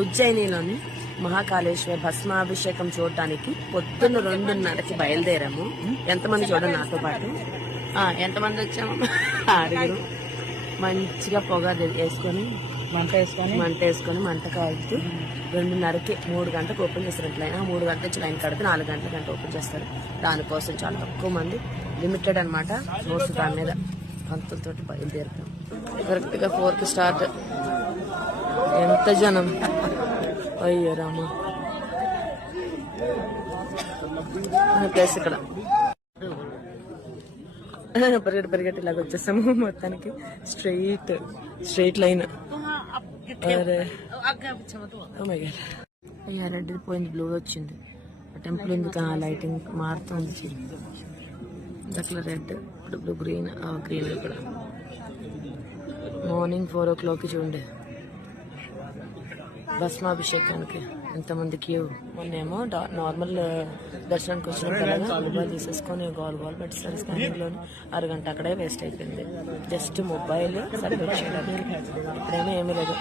ఉజ్జయినిలోని మహాకాళేశ్వర భస్మాభిషేకం చూడటానికి పొద్దున్న 2:30కి బయలుదేరాము. ఎంతమంది చూడండి నాతో పాటు. ఎంతమంది వచ్చాము? 6. మంచిగా పొగ వేసుకొని మంట వేసుకొని మంట కాల్చి 2:30కి 3 గంటలకు ఓపెన్ చేస్తారు. 3 గంటల నుంచి లైన్ కడితే 4 గంటల గంట ఓపెన్ చేస్తారు. దానికోసం చాలా తక్కువ మంది, లిమిటెడ్ అనమాట. రోజు దాని మీద పంతులతోటి బయలుదేరుతాం. కరెక్ట్గా 4కి స్టార్ట్. ఎంత జనం! అయ్యో రామా, ప్లేస్ ఇక్కడ పరిగెట్టి ఇలాగ వచ్చేసాము. మొత్తానికి స్ట్రైట్ లైన్. అయ్యా రెడ్ పోయింది, బ్లూ వచ్చింది. టెంపుల్ ఎందుకు లైటింగ్ మారుతుంది. అట్లా రెడ్, ఇప్పుడు బ్లూ, గ్రీన్. గ్రీన్ ఇక్కడ. మార్నింగ్ 4 o'clock చూడండి భస్మాభిషేకానికి ఎంతమంది క్యూ. మొన్నేమో నార్మల్ దర్శనానికి వచ్చినప్పుడు మొబైల్ తీసేసుకొని గోల్ పెట్టేస్తారు. స్కానింగ్లోని 6 గంట అక్కడే వేస్ట్ అయిపోయింది. జస్ట్ మొబైల్ సబ్మిట్ చేయడానికి. ఇప్పుడేమో ఏమీ లేదు.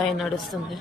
లైన్ నడుస్తుంది.